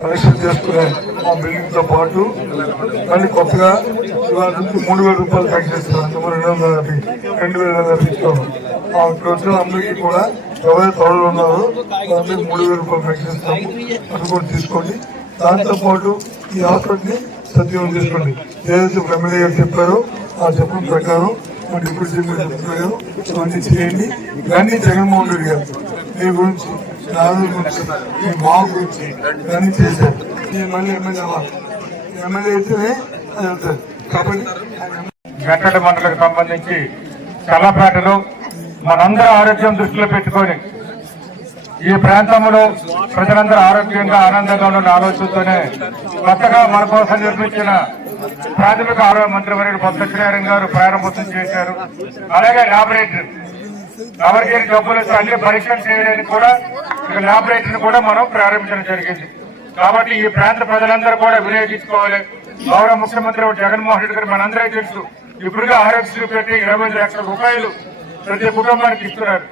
Collection చేసుకునే ఆ building తో పాటు మళ్ళీ కొత్తగా ఇవాళ నుంచి 3,000 రూపాయలు ట్యాక్స్ చేస్తున్నాం. 2,250 ఇస్తాము. ఇక్కడ వచ్చిన అందరికీ కూడా ఎవరైతే త్వరలో ఉన్నారో వాళ్ళందరికీ 3,000 రూపాయలు ట్యాక్స్ చేస్తాము. అది కూడా తీసుకోండి. దాంతో పాటు ఈ హాస్పిటల్ ని సద్వినియోగం చేసుకోండి. ఏదైతే ఎమ్మెల్యే గారు చెప్పారో ఆ చెప్పిన ప్రకారం మన డిప్యూటీ సీఎం చెప్తున్నారు అవన్నీ చేయండి. ఇవన్నీ జగన్మోహన్ రెడ్డి గారు మీ గురించి ఈ మా గురించి ఇవన్నీ చేశారు. మళ్ళీ ఎమ్మెల్యే అయితేనే అది వెళ్తారు. కాబట్టి వెంకట మండలికి సంబంధించి చల్లపేటలో మనందరూ ఆరోగ్యం దృష్టిలో పెట్టుకొని ఈ ప్రాంతంలో ప్రజలందరూ ఆరోగ్యంగా ఆనందంగా ఉన్న ఆలోచనతోనే కొత్తగా మన కోసం నిర్మించిన ప్రాథమిక ఆరోగ్య మంత్రి వర్యులు బొత్స సత్యనారాయణ గారు ప్రారంభోత్సవం చేశారు. అలాగే ల్యాబొరేటరీ ఎవరికి జబ్బులు అన్ని పరీక్షలు చేయడానికి కూడా ల్యాబొరేటరీని కూడా మనం ప్రారంభించడం జరిగింది. కాబట్టి ఈ ప్రాంత ప్రజలందరూ కూడా వినియోగించుకోవాలి. గౌరవ ముఖ్యమంత్రి జగన్మోహన్ రెడ్డి గారు మనందరికీ తెలుసు ఇప్పుడుగా ఆరోగ్యశ్రీ పెట్టి 25 లక్షల రూపాయలు ప్రతి కుటుంబానికి ఇస్తున్నారు.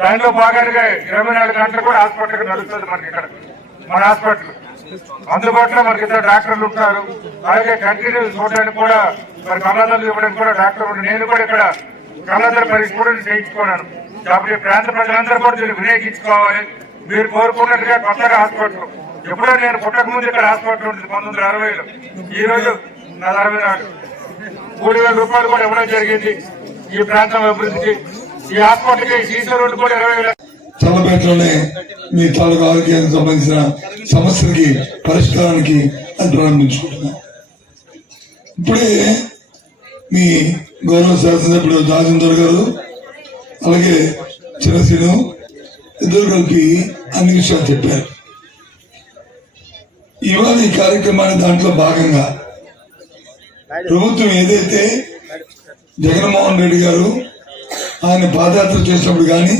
దానిలో భాగంగా 24 గంటలు కూడా హాస్పిటల్ నడుస్తుంది. మనకి ఇక్కడ మన హాస్పిటల్ అందుబాటులో మనకి ఇద్దరు డాక్టర్లు ఉంటారు. అలాగే కంటిన్యూ చూడడానికి కూడా మరి కళ్ళద్దాలు ఇవ్వడానికి కూడా డాక్టర్ ఉంటారు. నేను కూడా ఇక్కడ కళ్ళద్దాల పరీక్ష కూడా చేయించుకున్నాను. కాబట్టి ప్రాంత ప్రజలందరూ కూడా దీన్ని వినియోగించుకోవాలి. మీరు కోరుకున్నట్టుగా కొత్తగా హాస్పిటల్ ఎప్పుడో నేను పుట్టక ముందు ఇక్కడ హాస్పిటల్ ఉంటుంది 1960లో. ఈ రోజు 64 3,000 రూపాయలు కూడా ఇవ్వడం జరిగింది ఈ ప్రాంతం అభివృద్ధికి. ఈ హాస్పిటల్కి సీసీ రోడ్డు కూడా 20,000. చల్లపేటలోనే మీ తాలూకు ఆరోగ్యానికి సంబంధించిన సమస్యలకి పరిష్కారానికి అది ప్రారంభించుకుంటున్నాం. ఇప్పుడే మీ గౌరవ శాసనసభ్యుడు రాజేందర్ గారు అలాగే చిరసీను ఇద్దరు కలిపి అన్ని విషయాలు చెప్పారు. ఇవాళ ఈ కార్యక్రమాన్ని దాంట్లో భాగంగా ప్రభుత్వం ఏదైతే జగన్మోహన్ రెడ్డి గారు ఆయన పాదయాత్ర చేసినప్పుడు కానీ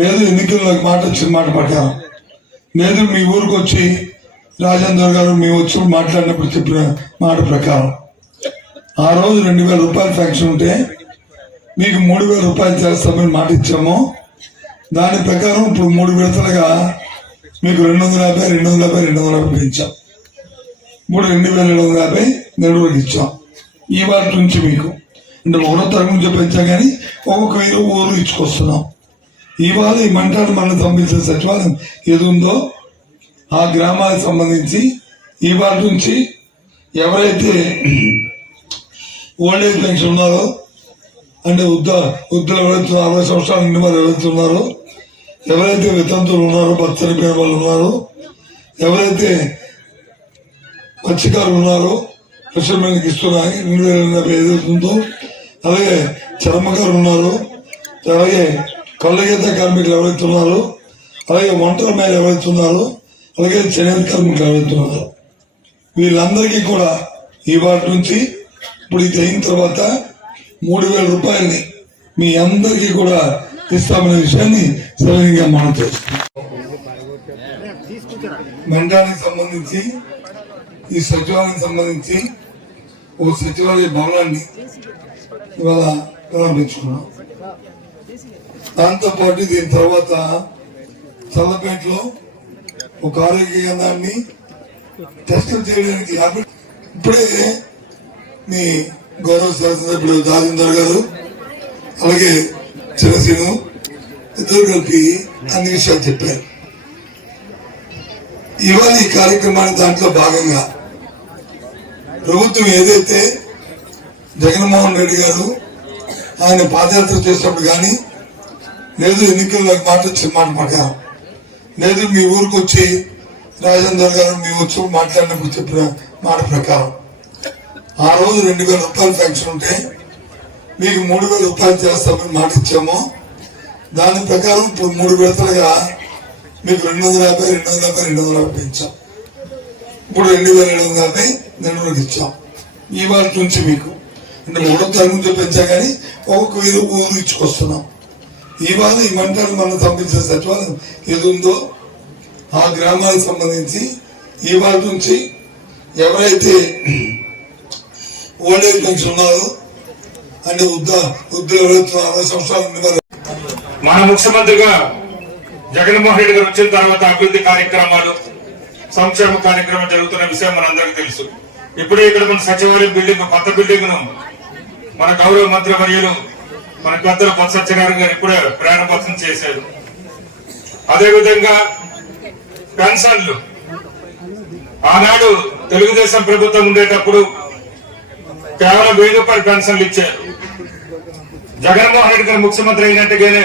లేదు ఎన్నికల్లో మాట వచ్చిన మాట ప్రకారం లేదు మీ ఊరికి వచ్చి రాజేందర్ గారు మేము వచ్చి మాట్లాడినప్పుడు చెప్పిన మాట ప్రకారం ఆ రోజు 2,000 రూపాయలు శాంక్షన్ ఉంటే మీకు 3,000 రూపాయలు చేస్తామని మాట ఇచ్చాము. దాని ప్రకారం ఇప్పుడు 3 విడతలుగా మీకు 250, 250, 250 పెంచాం. ఇప్పుడు 2,750 నెల్లూరుకి ఇచ్చాం. ఈ వాటి నుంచి మీకు అంటే 1వ తరగతి నుంచి పెంచాం కానీ ఒక్కొక్క 1,000 ఊరు ఇచ్చుకొస్తున్నాం. ఇవాళ ఈ మంటాడు మనం పంపించిన సచివాలయం ఏది ఉందో ఆ గ్రామాలకు సంబంధించి ఈ వాటి నుంచి ఎవరైతే ఓల్డ్ ఏజ్ పెన్షన్ ఉన్నారో అంటే వృద్ధులు ఎవరైతే 60 సంవత్సరాల నిండి వారు ఎవరైతే ఉన్నారో ఎవరైతే వితంతులు ఉన్నారో భర్త చనిపోయిన వాళ్ళు ఉన్నారో ఎవరైతే మత్స్యకారులు ఉన్నారో ఫిషర్మెన్కి ఇస్తున్నాయి 2,050 ఏదైతుందో అలాగే చర్మకారులు ఉన్నారు అలాగే కళ్ళగీత కార్మికులు ఎవరైతే ఉన్నారో అలాగే ఒంటరి మేలు ఎవరైతే ఉన్నారో అలాగే చేనేత కార్మికులు ఎవరైతే ఉన్నారో వీళ్ళందరికీ కూడా ఈ వాటి నుంచి ఇప్పుడు ఇది అయిన తర్వాత 3,000 రూపాయలని మీ అందరికీ కూడా ఇస్తామనే విషయాన్ని సరైనగా మనం చేస్తున్నాం. మండలానికి సంబంధించి ఈ సచివాలయానికి సంబంధించి ఓ సచివాలయ భవనాన్ని ఇవాళ ప్రారంభించుకున్నాం. దాంతో పాటు దీని తర్వాత చల్లపేటలో ఒక ఆరోగ్య కేంద్రాన్ని టెస్టులు చేయడానికి ఇప్పుడే మీ గౌరవ శాసనసభ్యుడు రాజేందర్ గారు అలాగే చిరసీను ఇద్దరు కలిపి అన్ని విషయాలు చెప్పారు. ఇవాళ ఈ కార్యక్రమాన్ని దాంట్లో భాగంగా ప్రభుత్వం ఏదైతే జగన్మోహన్ రెడ్డి గారు ఆయన పాదయాత్ర చేసినప్పుడు కానీ లేదు ఎన్నికల్లో మాట వచ్చిన మాట ప్రకారం లేదు మీ ఊరికి వచ్చి రాజేందర్ గారు మేము వచ్చి మాట్లాడినప్పుడు చెప్పిన మాట ప్రకారం ఆ రోజు 2,000 రూపాయలు శాంక్షన్ ఉంటే మీకు 3,000 రూపాయలు చేస్తామని మాట ఇచ్చాము. దాని ప్రకారం ఇప్పుడు 3 విడతలుగా మీకు 250, 250, 250 పెంచాం. ఇప్పుడు 2,750 నెల్లూరుకి ఇచ్చాం. ఈ వాటి నుంచి మీకు అంటే 3వ తరగతి నుంచి పెంచా కానీ ఒక్కొక్క 1,000 ఊరు ఇచ్చుకొస్తున్నాం. ఇవాళ ఈ మంటలు మనం పంపించిన సచివాలయం ఏది ఉందో ఆ గ్రామాలకు సంబంధించి ఈ వాటి నుంచి ఎవరైతే ఓల్డ్ ఏజ్ పెన్షన్ ఉన్నారో అంటే వృద్ధులు ఎవరైతే 60 సంవత్సరాల నుండి మన ముఖ్యమంత్రిగా జగన్మోహన్ రెడ్డి గారు వచ్చిన తర్వాత అభివృద్ధి కార్యక్రమాలు సంక్షేమ కార్యక్రమం జరుగుతున్న విషయం మనందరికీ తెలుసు. ఇప్పుడే ఇక్కడ మన సచివాలయం బిల్డింగ్, కొత్త బిల్డింగ్ ను మన గౌరవ మంత్రి వర్యులు మన పెద్దల బొత్స సత్యనారాయణ గారు ఇప్పుడే ప్రారంభోత్సవం చేశారు. అదేవిధంగా పెన్షన్లు ఆనాడు తెలుగుదేశం ప్రభుత్వం ఉండేటప్పుడు కేవలం 1000 రూపాయల పెన్షన్లు ఇచ్చారు. జగన్మోహన్ రెడ్డి గారు ముఖ్యమంత్రి అయినట్టుగానే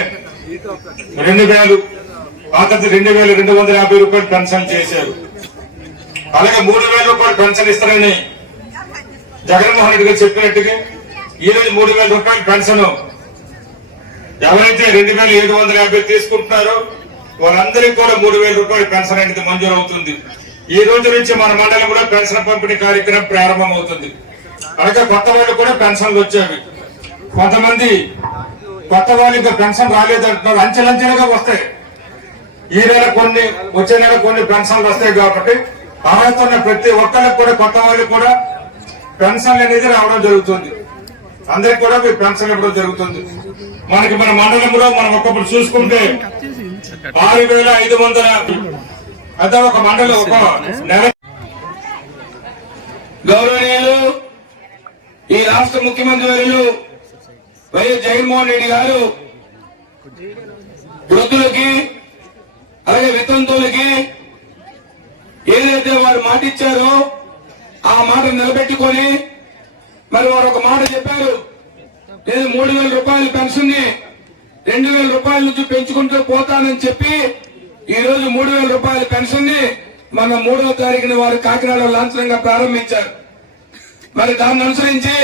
2000 ఆ తర్వాత 2250 రూపాయలు పెన్షన్ చేశారు. అలాగే 3000 రూపాయలు పెన్షన్ ఇస్తారని జగన్మోహన్ రెడ్డి గారు చెప్పినట్టుగా ఈ రోజు 3000 రూపాయల పెన్షన్ ఎవరైతే 2750 తీసుకుంటున్నారో వాళ్ళందరికీ కూడా 3000 రూపాయల పెన్షన్ అనేది మంజూరు అవుతుంది. ఈ రోజు నుంచి మన మండలం కూడా పెన్షన్ పంపిణీ కార్యక్రమం ప్రారంభం అవుతుంది. అలాగే కొత్త వాళ్ళు కూడా పెన్షన్లు వచ్చేవి. కొంతమంది కొత్త వాళ్ళు ఇంకా పెన్షన్ రాలేదంటున్నారు. అంచెలంచెలుగా వస్తాయి. ఈ నెల కొన్ని, వచ్చే నెల కొన్ని పెన్షన్లు వస్తాయి కాబట్టి అర్హత ఉన్న ప్రతి ఒక్కరికి కూడా, కొత్త వాళ్ళకి కూడా పెన్షన్లు అనేది రావడం జరుగుతుంది. అందరికి కూడా మీ పెన్షన్ ఇవ్వడం జరుగుతుంది. మనకి మన మండలంలో మనం ఒక్కొక్కరు చూసుకుంటే 6500 అదే ఒక మండలం ఒక నెల. గౌరవనీయులు ఈ రాష్ట్ర ముఖ్యమంత్రి వర్యులు వైఎస్ జగన్మోహన్ రెడ్డి గారు వృద్ధులకి అలాగే వితంతువులకి ఏదైతే వారు మాట ఇచ్చారో ఆ మాట నిలబెట్టుకొని మరి వారు ఒక మాట చెప్పారు. నేను 3000 రూపాయల పెన్షన్ ని 2000 రూపాయల నుంచి పెంచుకుంటూ పోతానని చెప్పి ఈ రోజు 3000 రూపాయల పెన్షన్ ని మన 3వ తారీఖున వారు కాకినాడలో లాంఛనంగా ప్రారంభించారు. మరి దాన్ని అనుసరించి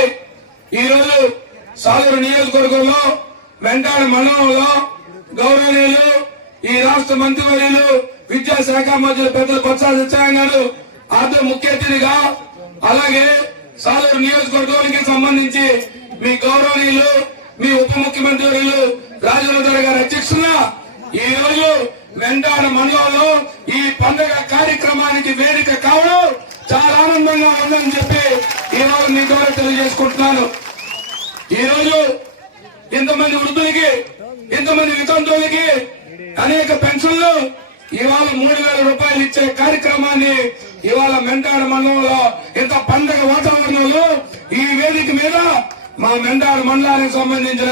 ఈ రోజు సాలూరు నియోజకవర్గంలో వెంటాడ మండలంలో గౌరవనీయులు ఈ రాష్ట్ర మంత్రివర్యులు విద్యాశాఖ మంత్రులు పెద్దలు బొత్స సత్యనారాయణ గారు ఆర్థిక ముఖ్య అతిథిగా, అలాగే సాలూరు నియోజకవర్గానికి సంబంధించి మీ గౌరవనీయులు మీ ఉప ముఖ్యమంత్రి వర్యులు రాజేంద్ర గారి అధ్యక్షులుగా ఈ రోజు వెంటాడ మండలంలో ఈ పండుగ కార్యక్రమానికి వేదిక కావడం చాలా ఆనందంగా ఉందని చెప్పి ఈ రోజు మీ ద్వారా తెలియజేసుకుంటున్నాను. ఈ రోజు ఇంతమంది వృద్ధులకి, ఇంతమంది వితంతువులకి అనేక పెన్షన్లు ఇవాళ 3000 రూపాయలు ఇచ్చే కార్యక్రమాన్ని ఇవాళ మెంటాడ మండలంలో ఇంత పండుగ వాతావరణంలో ఈ వేదిక మీద మా మెంటాడ మండలానికి సంబంధించిన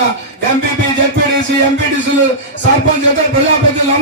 ఎంపీపీ, జెడ్పీటీసీ, ఎంపీటీసీలు, సర్పంచ్, ఇతర ప్రజాప్రతినిధులు